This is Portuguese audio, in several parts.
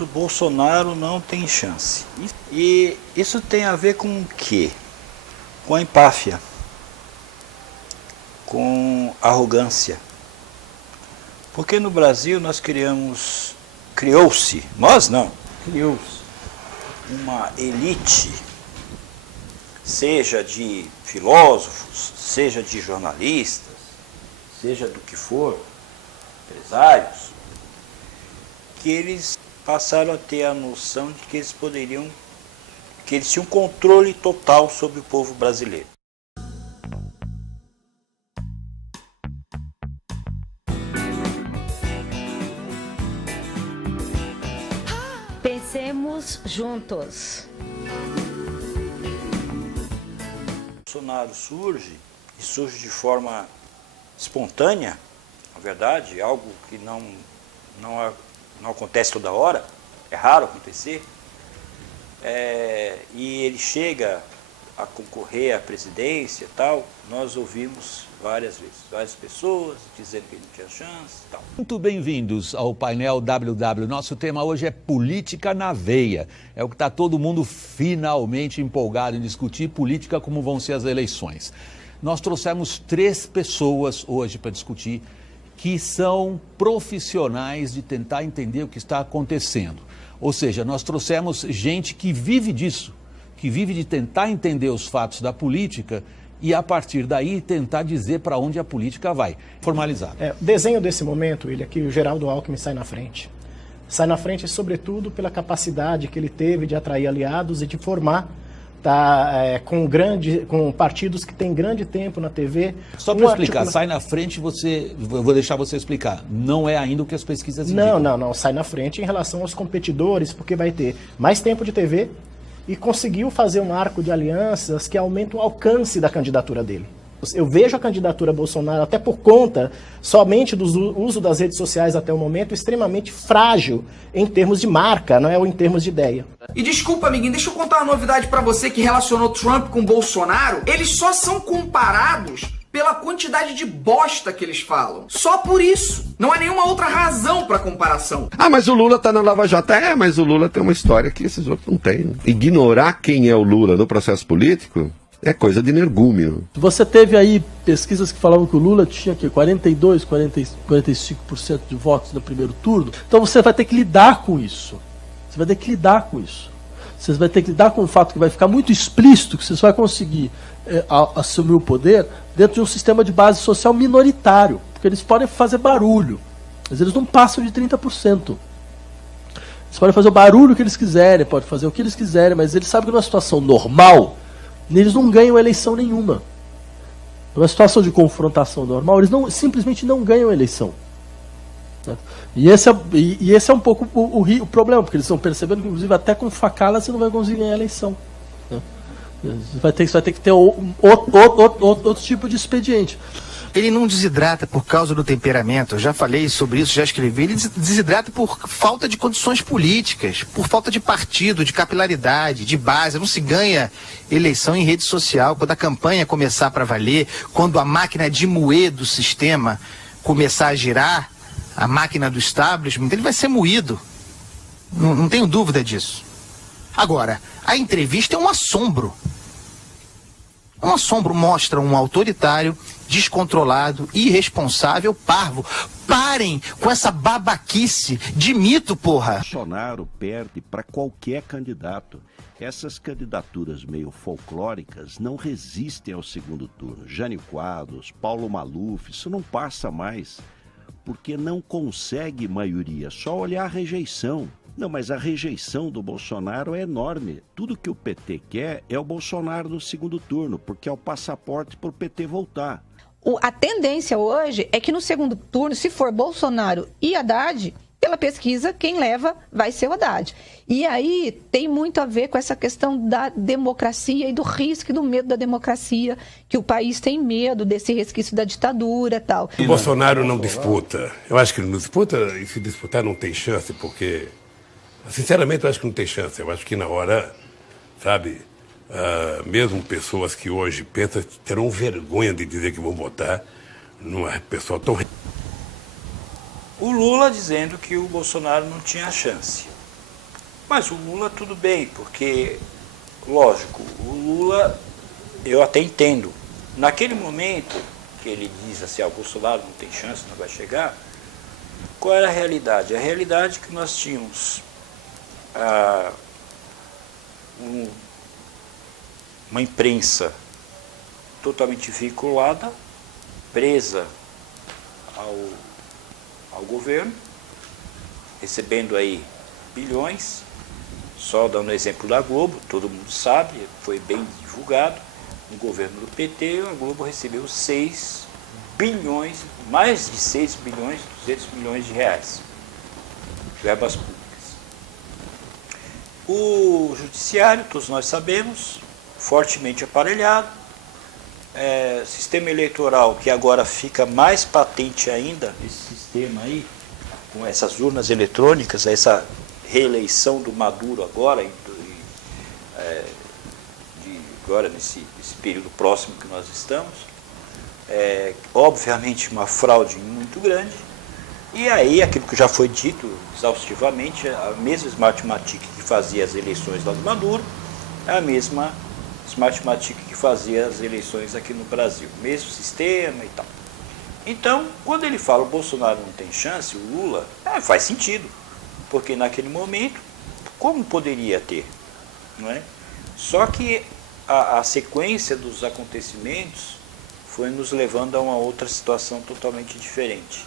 O Bolsonaro não tem chance. E isso tem a ver com o quê? Com a empáfia, com arrogância. Porque no Brasil nós criou-se uma elite, seja de filósofos, seja de jornalistas, seja do que for, empresários, que eles passaram a ter a noção de que eles tinham controle total sobre o povo brasileiro. Pensemos juntos. Bolsonaro surge, e surge de forma espontânea, na verdade, algo que não acontece toda hora, é raro acontecer, e ele chega a concorrer à presidência e tal. Nós ouvimos várias vezes, várias pessoas dizendo que ele não tinha chance e tal. Muito bem-vindos ao painel WW. Nosso tema hoje é política na veia. É o que está todo mundo finalmente empolgado em discutir, política, como vão ser as eleições. Nós trouxemos 3 pessoas hoje para discutir, que são profissionais de tentar entender o que está acontecendo. Ou seja, nós trouxemos gente que vive disso, que vive de tentar entender os fatos da política e, a partir daí, tentar dizer para onde a política vai. Formalizado. O desenho desse momento, é que o Geraldo Alckmin sai na frente. Sai na frente, sobretudo, pela capacidade que ele teve de atrair aliados e de formar com partidos que têm grande tempo na TV. Só para explicar, sai na frente, eu vou deixar você explicar. Não é ainda o que as pesquisas indicam. Não, sai na frente em relação aos competidores, porque vai ter mais tempo de TV e conseguiu fazer um arco de alianças que aumenta o alcance da candidatura dele. Eu vejo a candidatura Bolsonaro, até por conta somente do uso das redes sociais até o momento, extremamente frágil em termos de marca, não é, ou em termos de ideia. E desculpa, amiguinho, deixa eu contar uma novidade pra você que relacionou Trump com Bolsonaro. Eles só são comparados pela quantidade de bosta que eles falam. Só por isso. Não há nenhuma outra razão pra comparação. Ah, mas o Lula tá na Lava Jato. Mas o Lula tem uma história que esses outros não têm. Né? Ignorar quem é o Lula no processo político é coisa de energúmeno. Você teve aí pesquisas que falavam que o Lula tinha 42, 45% de votos no primeiro turno. Então você vai ter que lidar com isso. Você vai ter que lidar com isso. Você vai ter que lidar com o fato que vai ficar muito explícito que você só vai conseguir assumir o poder dentro de um sistema de base social minoritário. Porque eles podem fazer barulho, mas eles não passam de 30%. Eles podem fazer o barulho que eles quiserem, podem fazer o que eles quiserem, mas eles sabem que numa situação normal, eles não ganham eleição nenhuma. Numa situação de confrontação normal, eles simplesmente não ganham eleição. E esse é um pouco o problema, porque eles estão percebendo que, inclusive, até com facada você não vai conseguir ganhar a eleição. Né? Você vai ter que ter outro tipo de expediente. Ele não desidrata por causa do temperamento, eu já falei sobre isso, já escrevi, ele desidrata por falta de condições políticas, por falta de partido, de capilaridade, de base. Não se ganha eleição em rede social. Quando a campanha começar para valer, quando a máquina de moer do sistema começar a girar, a máquina do establishment, ele vai ser moído. Não tenho dúvida disso. Agora, a entrevista é um assombro. Um assombro, mostra um autoritário, descontrolado, irresponsável, parvo. Parem com essa babaquice de mito, porra! Bolsonaro perde para qualquer candidato. Essas candidaturas meio folclóricas não resistem ao segundo turno. Jânio Quadros, Paulo Maluf, isso não passa mais, porque não consegue maioria, só olhar a rejeição. Não, mas a rejeição do Bolsonaro é enorme. Tudo que o PT quer é o Bolsonaro no segundo turno, porque é o passaporte para o PT voltar. A tendência hoje é que no segundo turno, se for Bolsonaro e Haddad, pela pesquisa, quem leva vai ser o Haddad. E aí tem muito a ver com essa questão da democracia e do risco e do medo da democracia, que o país tem medo desse resquício da ditadura e tal. O Bolsonaro não disputa. Eu acho que ele não disputa, e se disputar não tem chance, porque... Sinceramente, eu acho que não tem chance. Eu acho que na hora, sabe, mesmo pessoas que hoje pensam terão vergonha de dizer que vão votar numa pessoa tão... O Lula dizendo que o Bolsonaro não tinha chance. Mas o Lula tudo bem, porque, lógico, o Lula eu até entendo. Naquele momento que ele diz assim, o Bolsonaro não tem chance, não vai chegar, qual era a realidade? A realidade é que nós tínhamos uma imprensa totalmente vinculada, presa ao governo, recebendo aí bilhões, só dando exemplo da Globo, todo mundo sabe, foi bem divulgado, no governo do PT, a Globo recebeu 6 bilhões, mais de 6 bilhões, 200 milhões de reais, verbas públicas. O judiciário, todos nós sabemos, fortemente aparelhado, sistema eleitoral que agora fica mais patente ainda, esse sistema aí, com essas urnas eletrônicas, essa reeleição do Maduro agora, agora nesse período próximo que nós estamos, obviamente uma fraude muito grande, e aí aquilo que já foi dito exaustivamente, a mesma Smartmatic que fazia as eleições lá do Maduro, é a mesma Smartmatic que fazia as eleições aqui no Brasil, mesmo sistema e tal. Então, quando ele fala o Bolsonaro não tem chance, o Lula, faz sentido, porque naquele momento, como poderia ter? Não é? Só que a sequência dos acontecimentos foi nos levando a uma outra situação totalmente diferente.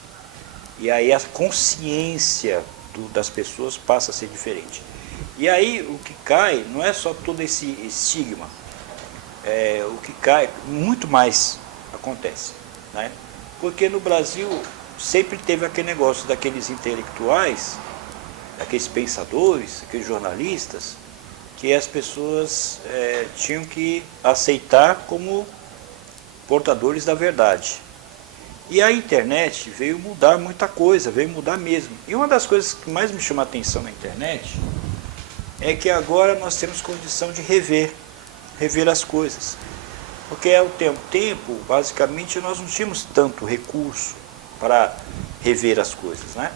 E aí a consciência das pessoas passa a ser diferente. E aí o que cai não é só todo esse estigma, o que cai, muito mais acontece, né? Porque no Brasil sempre teve aquele negócio daqueles intelectuais, daqueles pensadores, aqueles jornalistas, que as pessoas tinham que aceitar como portadores da verdade. E a internet veio mudar muita coisa, veio mudar mesmo. E uma das coisas que mais me chama a atenção na internet é que agora nós temos condição de rever as coisas. Porque ao tempo, basicamente, nós não tínhamos tanto recurso para rever as coisas, né?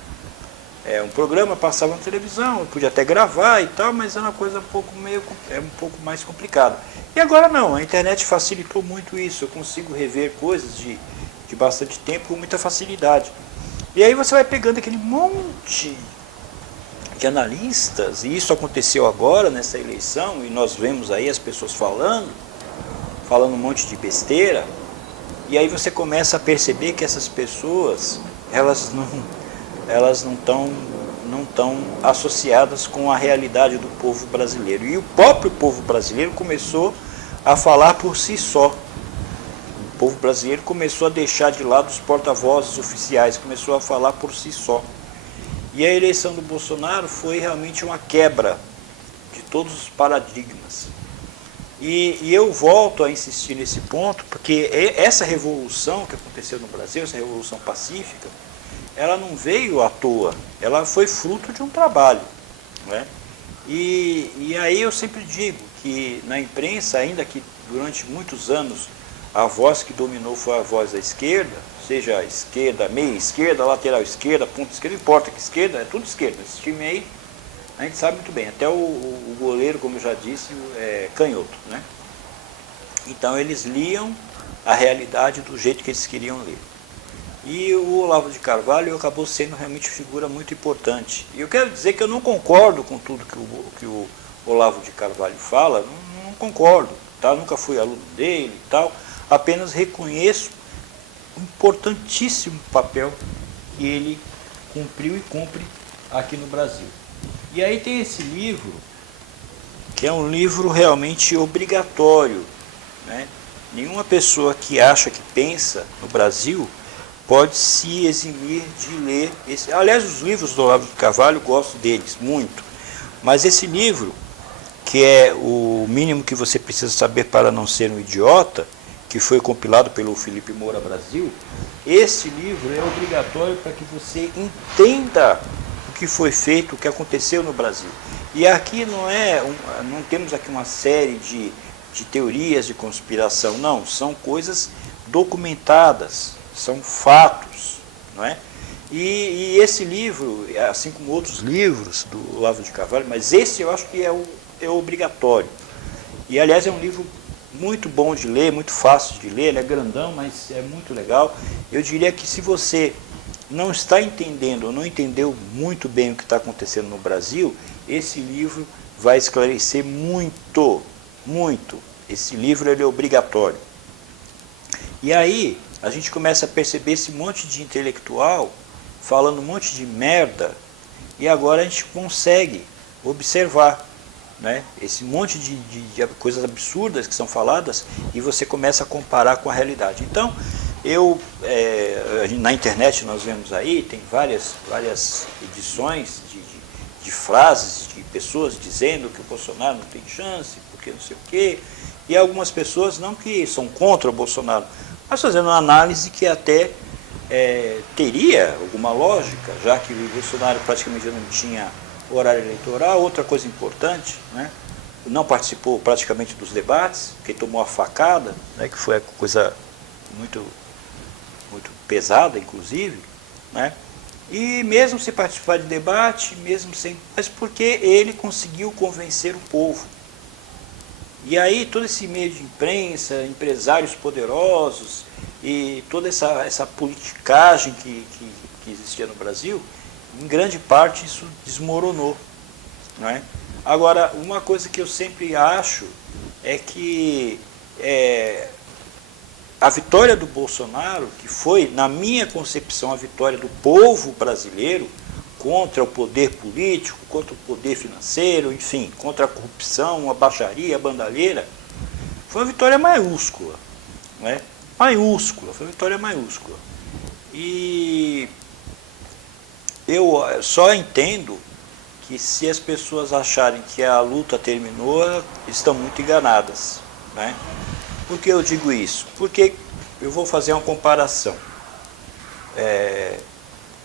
Um programa passava na televisão, eu podia até gravar e tal, mas era uma coisa um pouco mais complicada. E agora não, a internet facilitou muito isso, eu consigo rever coisas de bastante tempo com muita facilidade. E aí você vai pegando aquele monte de analistas, e isso aconteceu agora nessa eleição, e nós vemos aí as pessoas falando um monte de besteira, e aí você começa a perceber que essas pessoas, elas não estão associadas com a realidade do povo brasileiro. E o próprio povo brasileiro começou a falar por si só. O povo brasileiro começou a deixar de lado os porta-vozes oficiais, começou a falar por si só. E a eleição do Bolsonaro foi realmente uma quebra de todos os paradigmas. E eu volto a insistir nesse ponto, porque essa revolução que aconteceu no Brasil, essa revolução pacífica, ela não veio à toa, ela foi fruto de um trabalho, né? E aí eu sempre digo que na imprensa, ainda que durante muitos anos a voz que dominou foi a voz da esquerda, seja a esquerda, meia esquerda, lateral esquerda, ponta esquerda, não importa que esquerda, é tudo esquerda. Esse time aí, a gente sabe muito bem, até o goleiro, como eu já disse, é canhoto, né? Então eles liam a realidade do jeito que eles queriam ler. E o Olavo de Carvalho acabou sendo realmente figura muito importante. E eu quero dizer que eu não concordo com tudo que o Olavo de Carvalho fala, não concordo, tá? Nunca fui aluno dele e tal, apenas reconheço o importantíssimo papel que ele cumpriu e cumpre aqui no Brasil. E aí tem esse livro, que é um livro realmente obrigatório, né? Nenhuma pessoa que acha que pensa no Brasil pode se eximir de ler esse. Aliás, os livros do Olavo de Carvalho, eu gosto deles muito, mas esse livro, que é o mínimo que você precisa saber para não ser um idiota, que foi compilado pelo Felipe Moura Brasil, esse livro é obrigatório para que você entenda o que foi feito, o que aconteceu no Brasil. E aqui não temos aqui uma série de teorias de conspiração, não, são coisas documentadas, são fatos, não é? E esse livro, assim como outros livros do Olavo de Carvalho, mas esse eu acho que é obrigatório. E, aliás, é um livro muito bom de ler, muito fácil de ler, ele é grandão, mas é muito legal. Eu diria que se você não está entendendo ou não entendeu muito bem o que está acontecendo no Brasil, esse livro vai esclarecer muito, muito. Esse livro ele é obrigatório. E aí a gente começa a perceber esse monte de intelectual falando um monte de merda, e agora a gente consegue observar, né, esse monte de coisas absurdas que são faladas, e você começa a comparar com a realidade. Então, na internet nós vemos aí, tem várias edições de frases de pessoas dizendo que o Bolsonaro não tem chance, porque não sei o quê, e algumas pessoas não que são contra o Bolsonaro, mas fazendo uma análise que até teria alguma lógica, já que o Bolsonaro praticamente não tinha horário eleitoral. Outra coisa importante, né, não participou praticamente dos debates, que tomou a facada, né, que foi coisa muito, muito pesada, inclusive, né, e mesmo sem participar de debate, mas porque ele conseguiu convencer o povo. E aí todo esse meio de imprensa, empresários poderosos e toda essa politicagem que existia no Brasil, em grande parte isso desmoronou, não é? Agora, uma coisa que eu sempre acho é que a vitória do Bolsonaro, que foi, na minha concepção, a vitória do povo brasileiro contra o poder político, contra o poder financeiro, enfim, contra a corrupção, a baixaria, a bandalheira, foi uma vitória maiúscula, não é? Maiúscula, foi uma vitória maiúscula. E eu só entendo que se as pessoas acharem que a luta terminou, estão muito enganadas, né? Por que eu digo isso? Porque eu vou fazer uma comparação.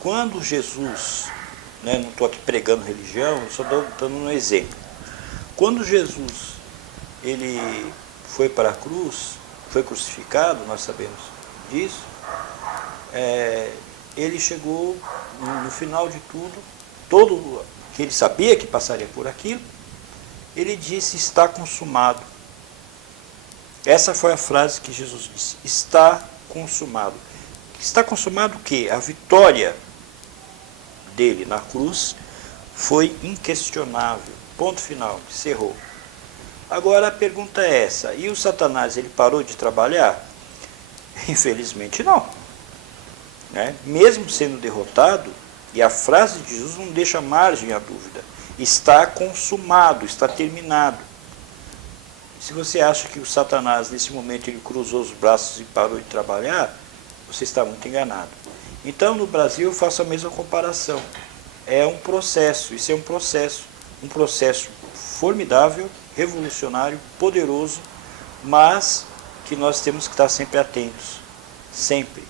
Quando Jesus, né, não estou aqui pregando religião, só estou dando um exemplo. Quando Jesus ele foi para a cruz, foi crucificado, nós sabemos disso, ele chegou no final de tudo, que ele sabia que passaria por aquilo, ele disse: está consumado. Essa foi a frase que Jesus disse: está consumado. Está consumado o quê? A vitória dele na cruz foi inquestionável. Ponto final, encerrou. Agora a pergunta é essa: e o Satanás, ele parou de trabalhar? Infelizmente não, né? Mesmo sendo derrotado, e a frase de Jesus não deixa margem à dúvida, está consumado, está terminado. Se você acha que o Satanás, nesse momento, ele cruzou os braços e parou de trabalhar, você está muito enganado. Então, no Brasil, eu faço a mesma comparação. É um processo, isso é um processo formidável, revolucionário, poderoso, mas que nós temos que estar sempre atentos, sempre.